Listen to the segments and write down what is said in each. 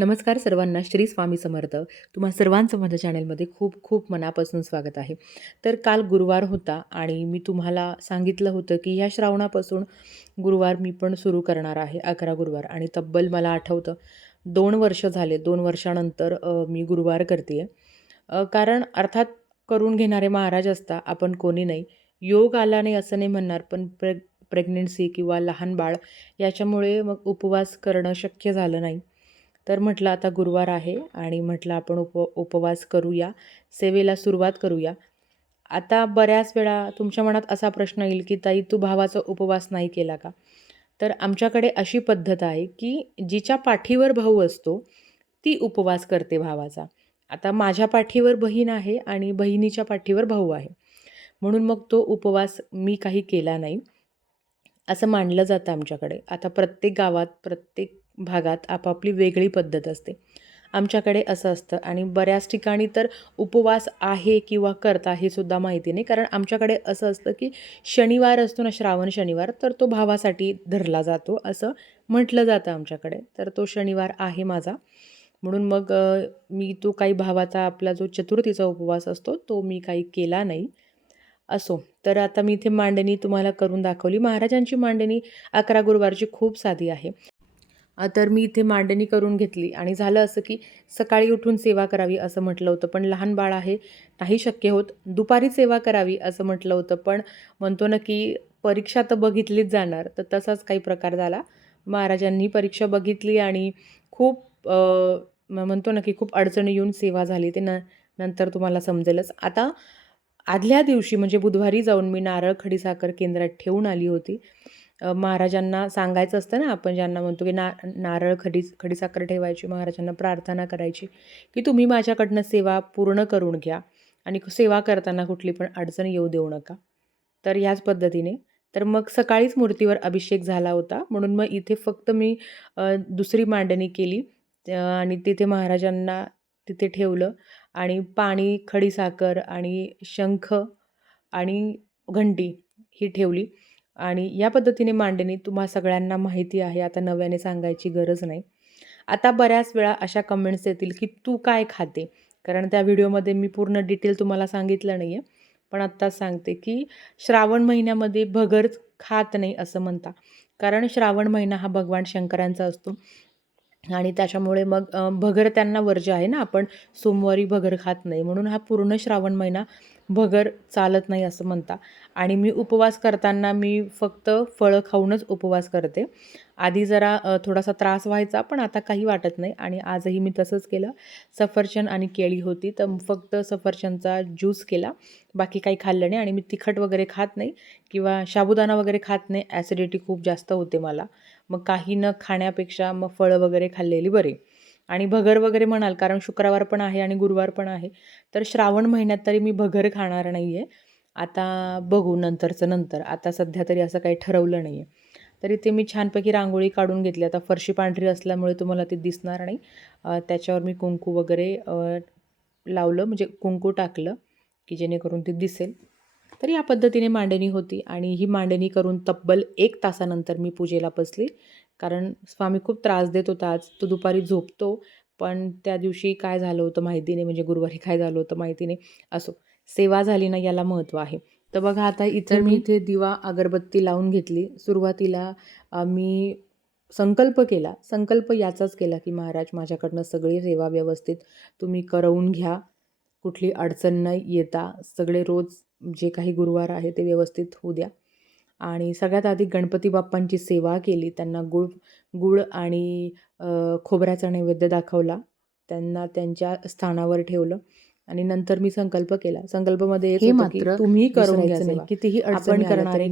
नमस्कार सर्वांना श्री स्वामी समर्थ. तुम्हा सर्वांचं माझ्या चॅनलमध्ये खूप खूप मनापासून स्वागत आहे. तर काल गुरुवार होता आणि मी तुम्हाला सांगितलं होतं की ह्या श्रावणापासून गुरुवार मी पण सुरू करणार आहे अकरा गुरुवार. आणि तब्बल मला आठवतं दोन वर्ष झाले दोन वर्षानंतर मी गुरुवार करते आहे कारण अर्थात करून घेणारे महाराज असता आपण कोणी नाही. योग आला नाही असं नाही म्हणणार पण प्रेग प्रेग्नेन्सी किंवा लहान बाळ याच्यामुळे मग उपवास करणं शक्य झालं नाही. तर म्हटलं आता गुरुवार आहे आणि म्हटलं आपण उप उपवास करूया सेवेला सुरुवात करूया. आता बऱ्याच वेळा तुमच्या मनात असा प्रश्न येईल की ताई तू भावाचा उपवास नाही केला का? तर आमच्याकडे अशी पद्धत आहे की जिच्या पाठीवर भाऊ असतो ती उपवास करते भावाचा. आता माझ्या पाठीवर बहीण आहे आणि बहिणीच्या पाठीवर भाऊ आहे. म्हणून मग तो उपवास मी काही केला नाही. असं मानलं जातं आमच्याकडे. आता प्रत्येक गावात प्रत्येक भागात आपापली वेगळी पद्धत असते. आमच्याकडे असं असतं आणि बऱ्याच ठिकाणी तर उपवास आहे किंवा करता हे सुद्धा माहिती नाही. कारण आमच्याकडे असं असतं की शनिवार असतो ना श्रावण शनिवार तर तो भावासाठी धरला जातो असं म्हटलं जातं आमच्याकडे. तर तो शनिवार आहे माझा. म्हणून मग मी तो काही भावाचा आपला जो चतुर्थीचा उपवास असतो तो मी काही केला नाही. असो. तर आता मी इथे मांडणी तुम्हाला करून दाखवली. महाराजांची मांडणी अकरा गुरुवारची खूप साधी आहे. तर मी इथे मांडणी करून घेतली. आणि झालं असं की सकाळी उठून सेवा करावी असं म्हटलं होतं. पण लहान बाळ आहे नाही शक्य होत. दुपारी सेवा करावी असं म्हटलं होतं. पण म्हणतो ना की परीक्षा तर बघितलीच जाणार. तर तसाच काही प्रकार झाला. महाराजांनी परीक्षा बघितली आणि खूप म्हणतो ना की खूप अडचणी येऊन सेवा झाली. ते न नंतर तुम्हाला समजेलच. आता आदल्या दिवशी म्हणजे बुधवारी जाऊन मी नारळ खडीसाखर केंद्रात ठेवून आली होती. महाराजांना सांगायचं असतं ना आपण ज्यांना म्हणतो की ना नारळ खडी खडीसाखर ठेवायची महाराजांना प्रार्थना करायची की तुम्ही माझ्याकडनं सेवा पूर्ण करून घ्या आणि सेवा करताना कुठली पण अडचण येऊ देऊ नका. तर ह्याच पद्धतीने. तर मग सकाळीच मूर्तीवर अभिषेक झाला होता. म्हणून मग इथे फक्त मी दुसरी मांडणी केली. आणि तिथे महाराजांना तिथे ठेवलं. आणि पाणी खडीसाखर आणि शंख आणि घंटी ही ठेवली. आणि या पद्धतीने मांडणी तुम्हा सगळ्यांना माहिती आहे. आता नव्याने सांगायची गरज नाही. आता बऱ्याच वेळा अशा कमेंट्स येतील की तू काय खाते? कारण त्या व्हिडिओमध्ये मी पूर्ण डिटेल तुम्हाला सांगितलं नाही आहे पण आत्ताच सांगते की श्रावण महिन्यामध्ये भगर खात नाही असं म्हणता. कारण श्रावण महिना हा भगवान शंकरांचा असतो. आणि त्याच्यामुळे मग भगर त्यांना वर्ज आहे ना आपण सोमवारी भगर खात नाही. म्हणून हा पूर्ण श्रावण महिना भगर चालत नाही असं म्हणता. आणि मी उपवास करताना मी फक्त फळं खाऊनच उपवास करते. आधी जरा थोडासा त्रास व्हायचा पण आता काही वाटत नाही. आणि आजही मी तसंच केलं. सफरचंद आणि केळी होती तर फक्त सफरचंदचा ज्यूस केला. बाकी काही खाल्लं नाही आणि मी तिखट वगैरे खात नाही किंवा साबुदाणा वगैरे खात नाही. ॲसिडिटी खूप जास्त होते मला. मग काही न खाण्यापेक्षा मग फळं वगैरे खाल्लेली बरी. आणि भगर वगैरे म्हणाल कारण शुक्रवार पण आहे आणि गुरुवार पण आहे तर श्रावण महिन्यात तरी मी भगर खाणार नाही आहे आता बघू नंतरचं नंतर. आता सध्या तरी असं काही ठरवलं नाही आहे तरी ते मी छानपैकी रांगोळी काढून घेतली. आता फरशी पांढरी असल्यामुळे तुम्हाला ती दिसणार नाही. त्याच्यावर मी कुंकू वगैरे लावलं. म्हणजे कुंकू टाकलं की जेणेकरून ती दिसेल. तर या पद्धतीने मांडणी होती आणि ही मांडणी करून तब्बल एक तासानंतर मी पूजेला बसली. कारण स्वामी खूप त्रास देत होता आज तो दुपारी झोपतो पण त्या दिवशी काय झालं होतं माहिती नाही म्हणजे गुरुवारी काय झालं होतं माहिती नाही असो सेवा झाली ना याला महत्त्व आहे. तर बघा आता इथे मी इथे दिवा अगरबत्ती लावून घेतली. सुरुवातीला मी संकल्प केला. संकल्प याचाच केला की महाराज माझ्याकडनं सगळी सेवा व्यवस्थित तुम्ही करवून घ्या. कुठली अडचण नाही येता सगळे रोज जे काही गुरुवार आहे ते व्यवस्थित होऊ द्या. आणि सगळ्यात आधी गणपती बाप्पांची सेवा केली. त्यांना गुळ गुळ आणि खोबऱ्याचा नैवेद्य दाखवला. त्यांना त्यांच्या स्थानावर ठेवलं. आणि नंतर मी संकल्प केला संकल्पमध्ये हे मात्र तुम्ही करून. कितीही अडचणी करणारे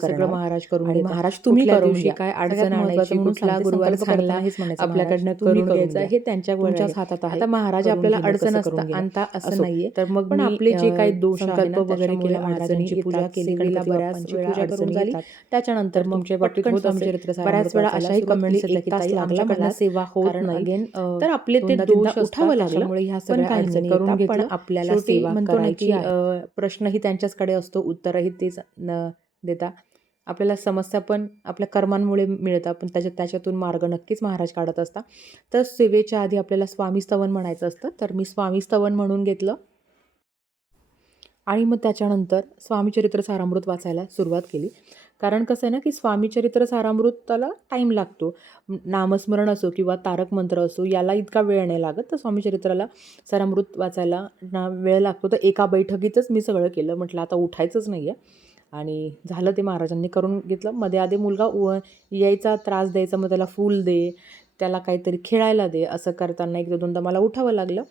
सगळं. महाराज करून. महाराज तुम्ही करून घ्या. काय अडचण आणायची कुठला गुरुवार चांगला हेच म्हणायचं, आपल्याकडनं करून घ्यायचं घ्या. हे त्यांच्यावर तुमच्याच. हातात आहे. आता महाराज आपल्याला अडचण असतं. आणता असं. नाहीये तर मग पण आपले जे काही दोष संकल्प वगैरे केला, महाराजांची पूजा केली, गणपती बऱ्याच वेळा पूजा अडचणी करून झाली. त्याच्यानंतर मग पटकन स्वामीचरित्र बऱ्याच वेळा अशाही कमेंट्स सुरुवात येतात की ताई लागला सेवा होत नाही तर आपले ते दोष उठावं लागलं. त्याच्यामुळे ह्या सगळ्या अडचणी करून येतात, पण आपल्याला सेवा करायची प्रश्नही त्यांच्याचकडे असतो उत्तरही तेच देता. आपल्याला समस्या पण आपल्या कर्मांमुळे मिळतात पण त्याच्यात त्याच्यातून मार्ग नक्कीच महाराज काढत असतात. तर सेवेच्या आधी आपल्याला स्वामी स्तवन म्हणायचं असतं. तर मी स्वामी स्तवन म्हणून घेतलं. आणि मग त्याच्यानंतर स्वामीचरित्र सारामृत वाचायला सुरुवात केली. कारण कसं आहे ना की स्वामीचरित्र सारामृताला टाईम लागतो. नामस्मरण असो किंवा तारक मंत्र असो याला इतका वेळ नाही लागत. तर स्वामीचरित्राला सारामृत वाचायला ना वेळ लागतो. तर एका बैठकीतच मी सगळं केलं. म्हटलं आता उठायचंच नाही आहे आणि झालं ते महाराजांनी करून घेतलं. मध्ये आधी मुलगा उ यायचा त्रास द्यायचा मग त्याला फूल दे त्याला काहीतरी खेळायला दे असं करताना एकदा दोनदा मला उठावं लागलं.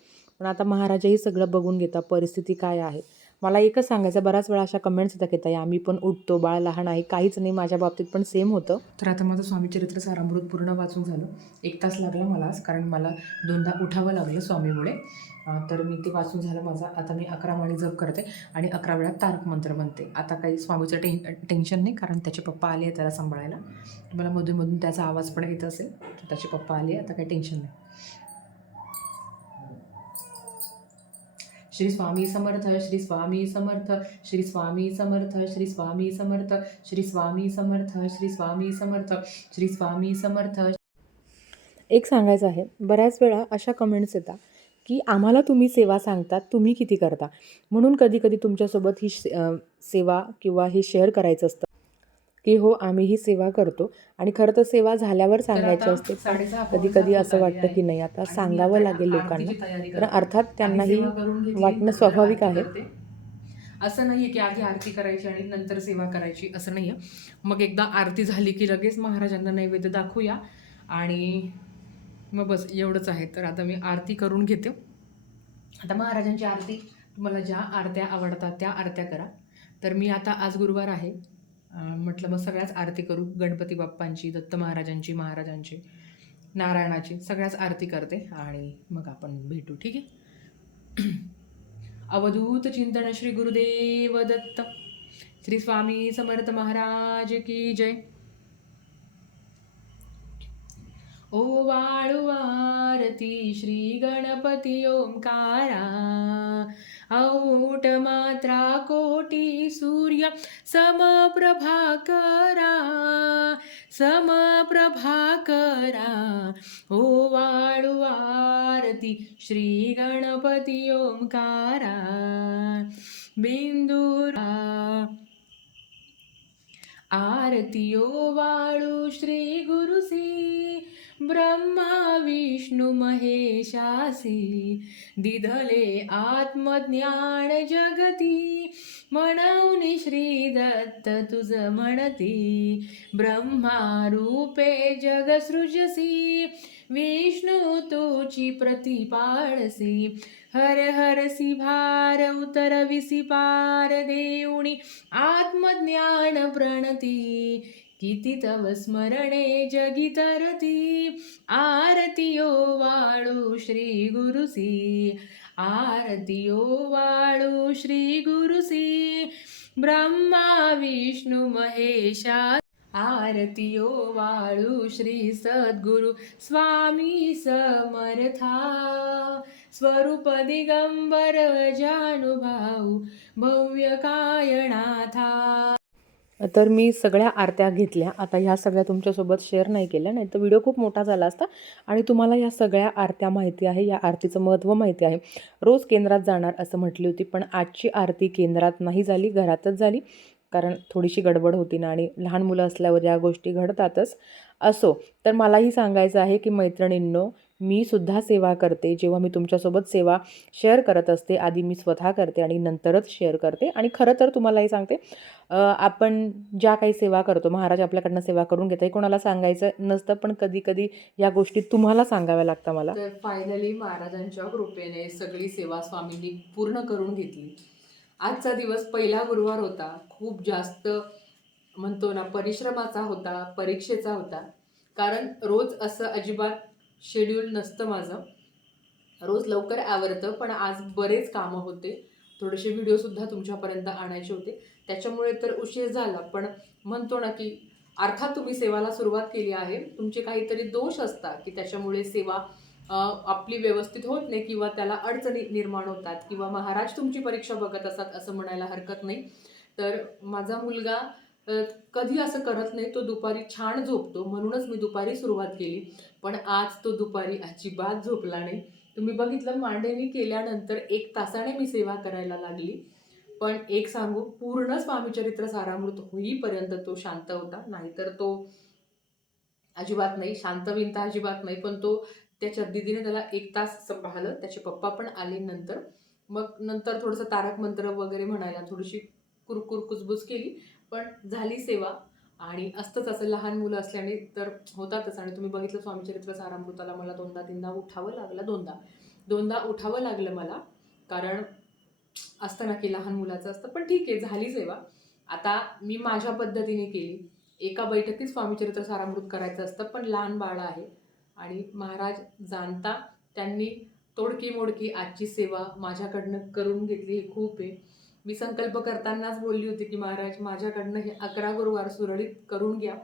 पण आता महाराजही सगळं बघून घेता परिस्थिती काय आहे. मला एकच सांगायचं बऱ्याच वेळा अशा कमेंट्स येतात येतात आम्ही पण उठतो बाळ लहान आहे काहीच नाही माझ्या बाबतीत पण सेम होतं. तर आता माझं स्वामीचरित्र सारामृत पूर्ण वाचून झालं. एक तास लागला मला आज कारण मला दोनदा उठावं लागलं स्वामीमुळे. तर मी ते वाचून झालं माझा. आता मी अकरा माळी जप करते आणि अकरा वेळा तारक मंत्र म्हणते. आता काही स्वामीचं टेन टेन्शन नाही कारण त्याचे पप्पा आले आहे त्याला सांभाळायला. मला मधून त्याचा आवाज पण येत असेल तर त्याचे पप्पा आले आता काही टेन्शन नाही. श्री स्वामी समर्थ श्री स्वामी समर्थ श्री स्वामी समर्थ श्री स्वामी समर्थ श्री स्वामी समर्थ श्री स्वामी समर्थ श्री स्वामी समर्थ. एक सांगायचं आहे बऱ्याच वेळा अशा कमेंट्स येतात की आम्हाला तुम्ही सेवा सांगतात तुम्ही किती करता? म्हणून कधीकधी तुमच्यासोबत ही सेवा किंवा हे शेअर करायचं असतं. की हो आम्ही ही सेवा करतो. आणि खरं तर सेवा झाल्यावर सांगायची असते कधी कधी असं वाटतं की नाही आता सांगावं लागेल लोकांना. तर अर्थात त्यांनाही वाटणं स्वाभाविक आहे. असं नाही आहे की आधी आरती करायची आणि नंतर सेवा करायची असं नाही आहे मग एकदा आरती झाली की लगेच महाराजांना नैवेद्य दाखवूया. आणि मग बस एवढंच आहे. तर आता मी आरती करून घेते. आता महाराजांची आरती तुम्हाला ज्या आरत्या आवडतात त्या आरत्या करा. तर मी आता आज गुरुवार आहे. म्हटलं मग सगळ्याच आरती करू. गणपती बाप्पांची दत्त महाराजांची महाराजांची नारायणाची सगळ्याच आरती करते आणि मग आपण भेटू ठीक आहे? अवधूत चिंतन श्री गुरुदेव दत्त. श्री स्वामी समर्थ महाराज की जय. ओ वाळुवारती श्री गणपती ओंकारा. औट मात्रा कोटी सु समप्रभाकरा समप्रभाकरा ओ वाळू आरती श्री गणपती ओंकारा बिंदुरा. आरती ओ वाळू श्री गुरुसी ब्रह्मा विष्णू महेशासी दिधले आत्मज्ञान जगती म्हणून श्री दत्त तुझ म्हणती ब्रह्मा रूपे जग सृजसी विष्णू तुची प्रतिपाळसी हर हरसी भार उतरविसी पार देऊणी आत्मज्ञान प्रणती किती तव स्मरणे जगितरती आरतीयो वाळू श्री गुरुसी आरतीयो वाळू श्री गुरुसी ब्रह्मा विष्णु महेशा. आरती वाळू श्री सद्गुरु स्वामी समर्था. स्वरूप दिगंबर जानुभाऊ भव्य कायणाथा तर मी सगळ्या आरत्या घेतल्या. आता ह्या सगळ्या तुमच्यासोबत शेअर नाही केल्या नाही तर व्हिडिओ खूप मोठा झाला असता. आणि तुम्हाला या सगळ्या आरत्या माहिती आहे या आरतीचं महत्त्व माहिती आहे. रोज केंद्रात जाणार असं म्हटली होती पण आजची आरती केंद्रात नाही झाली घरातच झाली. कारण थोडीशी गडबड होती ना आणि लहान मुलं असल्यावर या गोष्टी घडतातच. असो तर मलाही सांगायचं आहे की मैत्रिणींनो मी सुद्धा सेवा करते. जेव्हा मी तुमच्यासोबत सेवा शेअर करत असते आधी मी स्वतः करते आणि नंतरच शेअर करते. आणि खरं तर तुम्हालाही सांगते आपण ज्या काही सेवा करतो महाराज आपल्याकडनं सेवा करून घेतात हे कोणाला सांगायचं नसतं पण कधी कधी या गोष्टी तुम्हाला सांगाव्या लागतात मला. तर फायनली महाराजांच्या कृपेने सगळी सेवा स्वामींनी पूर्ण करून घेतली. आजचा दिवस पहिला गुरुवार होता. खूप जास्त म्हणतो ना परिश्रमाचा होता परीक्षेचा होता. कारण रोज असं अजिबात शेड्यूल नसतं माझं. रोज लवकर आवरतं पण आज बरेच कामं होते. थोडेसे व्हिडिओसुद्धा तुमच्यापर्यंत आणायचे होते. त्याच्यामुळे तर उशीर झाला पण म्हणतो ना की अर्थात तुम्ही सेवाला सुरुवात केली आहे. तुमचे काहीतरी दोष असतात की त्याच्यामुळे सेवा आपली व्यवस्थित होत नाही किंवा त्याला अडचणी निर्माण होतात किंवा महाराज तुमची परीक्षा बघत असतात असं म्हणायला हरकत नाही. तर माझा मुलगा कधी असं करत नाही तो दुपारी छान झोपतो. म्हणूनच मी दुपारी सुरुवात केली. पण आज तो दुपारी अजिबात झोपला नाही. तुम्ही बघितलं मांडणी केल्यानंतर एक तासाने मी सेवा करायला लागली. पण एक सांगू पूर्ण स्वामीचरित्र सारामृत होईपर्यंत तो शांत होता. नाहीतर तो अजिबात नाही. शांत विनता अजिबात नाही. पण तो त्याच्या दिदीने त्याला एक तास सांभाळलं. त्याचे पप्पा पण आले नंतर. मग नंतर थोडंसं तारक मंत्र वगैरे म्हणायला थोडीशी कुरकुर कुजबुज केली. पण झाली सेवा. आणि असतंच असं लहान मुलं असल्याने तर होतातच. आणि तुम्ही बघितलं स्वामीचरित्र सारामृताला मला दोनदा तीनदा उठावं लागलं. दोनदा. दोनदा उठावं लागलं मला. कारण असतं ना की लहान मुलाचं असतं. पण ठीक आहे झाली सेवा. आता मी माझ्या पद्धतीने केली. एका बैठकीत स्वामीचरित्र सारामृत करायचं असतं पण लहान बाळ आहे. आणि महाराज जाणता त्यांनी तोडकी मोडकी आजची सेवा माझ्याकडनं करून घेतली. हे खूप आहे. मी संकल्प करतानाच बोलली होती की महाराज माझ्याकडनं हे अकरा गुरुवार सुरळीत करून घ्या.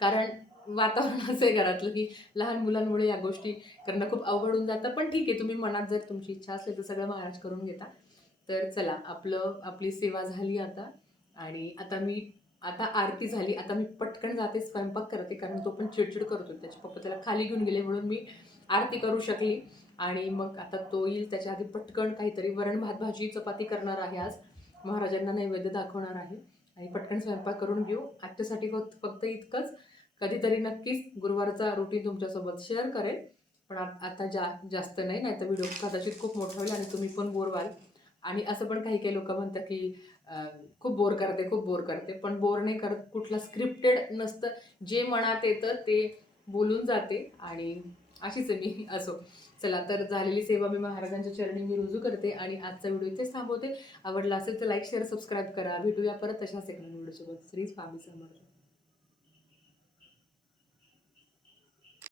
कारण वातावरण असं आहे घरातलं की लहान मुलांमुळे या गोष्टी करणं खूप अवघड होऊन जातं. पण ठीक आहे तुम्ही मनात जर तुमची इच्छा असेल तर सगळं महाराज करून घेता. तर चला आपलं आपली सेवा झाली आता. आणि आता मी आता आरती झाली. आता मी पटकन जाते स्वयंपाक करते कारण तो पण चिडचिड करतो त्याचे पप्पा त्याला खाली घेऊन गेले म्हणून मी आरती करू शकली. आणि मग आता तो येईल त्याच्या आधी पटकन काहीतरी वरण भात भाजी चपाती करणार आहे आज. महाराजांना नैवेद्य दाखवणार आहे. आणि पटकन स्वयंपाक करून घेऊ. आजच्यासाठी फक्त फक्त इतकंच. कधीतरी नक्कीच गुरुवारचा रुटीन तुमच्यासोबत शेअर करेल. पण आता जा जास्त नाही नाही तर व्हिडिओ कदाचित खूप मोठा होईल आणि तुम्ही पण बोर व्हाल. आणि असं पण काही काही लोक म्हणतात की खूप बोर करते खूप बोर करते. पण बोर नाही करत कुठलं स्क्रिप्टेड नसतं. जे मनात येतं ते बोलून जाते. आणि अशीच मी असो. चला तर झालेली सेवा मी महाराजांच्या चरणी मी रुजू करते आणि आजचा व्हिडिओ इथेच थांबवते. आवडला असेल तर लाईक शेअर सबस्क्राईब करा. भेटूया परत तशाच एका व्हिडिओसोबत. श्री स्वामी समर्थ.